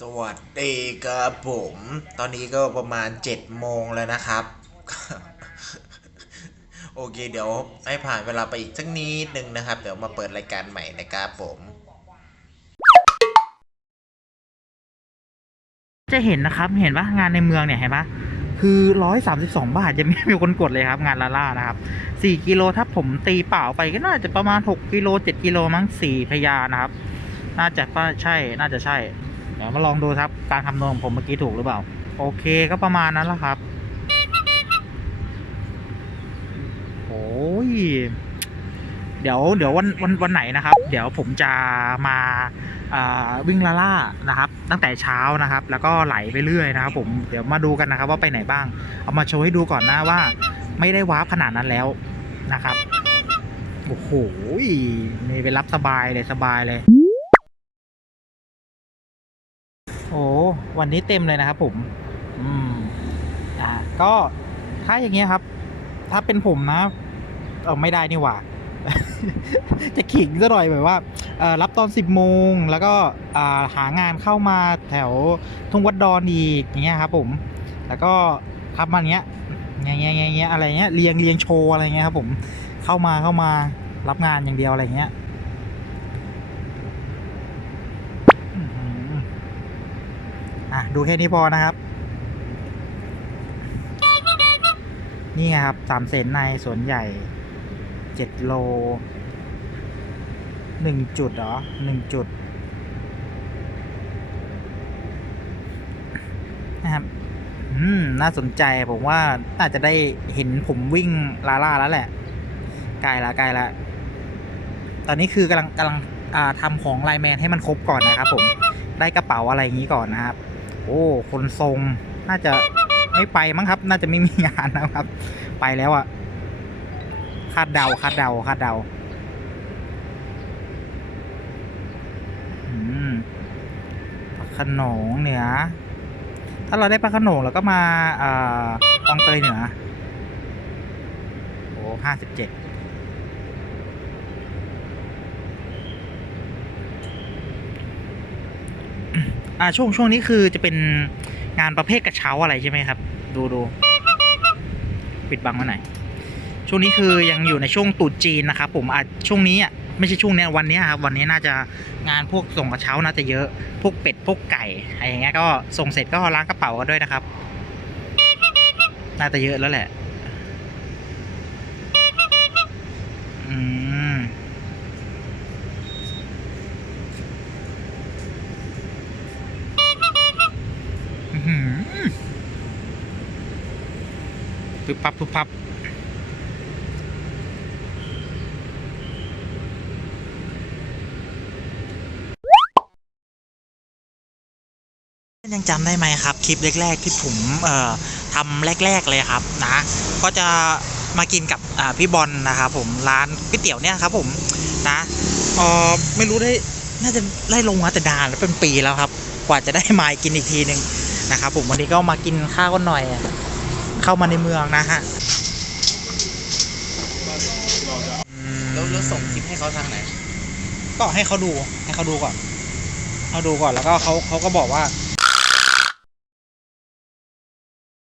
สวัสดีครับผม ตอนนี้ก็ประมาณ7โมงแล้วนะครับ โอเคเดี๋ยวให้ผ่านเวลาไปอีกสักนิดนึงนะครับ เดี๋ยวมาเปิดรายการใหม่นะครับผม จะเห็นนะครับ เห็นปะงานในเมืองเนี่ยเห็นปะ คือร้อยสามสิบสองบาทยังไม่มีคนกดเลยครับ งานลาล่านะครับสี่กิโลถ้าผมตีเปล่าไปก็น่าจะประมาณหกกิโลเจ็ดกิโลมั้งสี่พยานะครับ น่าจะก็ใช่น่าจะใช่เดี๋ยวมาลองดูครับการคำนวณของผมเมื่อกี้ถูกหรือเปล่า โอเคก็ประมาณนั้นแหละครับโอ้ยเดี๋ยวเดี๋ยววันวันวันไหนนะครับ เดี๋ยวผมจะมาาวิ่งลาล่านะครับ ตั้งแต่เช้านะครับ แล้วก็ไหลไปเรื่อยนะครับ ผมเดี๋ยวมาดูกันนะครับ ว่าไปไหนบ้าง เอามาโชว์ให้ดูก่อนนะว่า ไม่ได้วาร์ปขนาดนั้นแล้วนะครับโอ้โหมีไปรับสบายเลยสบายเลย โอ้วันนี้เต็มเลยนะครับ ผม อืมอ่าก็ถ้าอย่างเงี้ยครับ ถ้าเป็นผมนะ เออไม่ได้นี่หว่า จะขิงซะหน่อยแบบว่ารับตอนสิบโมงแล้วก็หางานเข้ามาแถวทุ่งวัดดอนอีกอย่างเงี้ยครับผม แล้วก็ทำมาอย่างเงี้ยเงี้ยเงี้ยเงี้ยเงี้ยอะไรเงี้ยเรียงเรียงโชว์อะไรเงี้ยครับผมเข้ามาเข้ามารับงานอย่างเดียวอะไรเงี้ยอะดูแค่นี้พอนะครับนี่ครับสามเซนในสวนใหญ่ เจ็ดโลหนึ่งจุดเหรอหนึ่งจุดนะครับอืมน่าสนใจผมว่าน่าจะได้เห็นผมวิ่งลาล่าแล้วแหละใกล้ละใกล้ละตอนนี้คือกำลังกำลังอ่าทำของไลแมนให้มันครบก่อนนะครับผมได้กระเป๋าอะไรอย่างนี้ก่อนนะครับ โอ้คนทรงน่าจะไม่ไปมั้งครับ น่าจะไม่มีงานนะครับ ไปแล้วอะ คาดเดาคาดเดาคาดเดาปลาขนงเหนือ ถ้าเราได้ปลาขนงเราก็มาเอ่อคลองเตยเหนือ โอ้ห้าสิบเจ็ดอ่าช่วงช่วงนี้คือจะเป็นงานประเภทกระเช้าอะไรใช่ไหมครับ ดูดู ปิดบังไว้หน่อย ช่วงนี้คือยังอยู่ในช่วงตรุษจีนนะครับผมอาจช่วงนี้อะไม่ใช่ช่วงนี้วันนี้ครับวันนี้น่าจะงานพวกส่งกระเช้าน่าจะเยอะ พวกเป็ดพวกไก่อะไรอย่างเงี้ยก็ส่งเสร็จก็ล้างกระเป๋ากันด้วยนะครับ น่าจะเยอะแล้วแหละอืมปึ๊บปั๊บปึ๊บปั๊บ ยังจำได้ไหมครับคลิปแรกๆที่ผมเอ่อทำแรก ๆเลยครับนะก็จะมากินกับอ่าพี่บอลนะครับผมร้านก๋วยเตี๋ยวเนี่ยครับผมนะเออไม่รู้ได้น่าจะไล่ลงมาแต่นานแล้วเป็นปีแล้วครับ กว่าจะได้มากินอีกทีหนึ่งนะครับผมวันนี้ก็มากินข้าวกันหน่อย เข้ามาในเมืองนะฮะอืมแล้วแล้วส่งคลิปให้เขาทางไหน ก็ให้เขาดูให้เขาดูก่อนเขาดูก่อนแล้วก็เขาเขาก็บอกว่า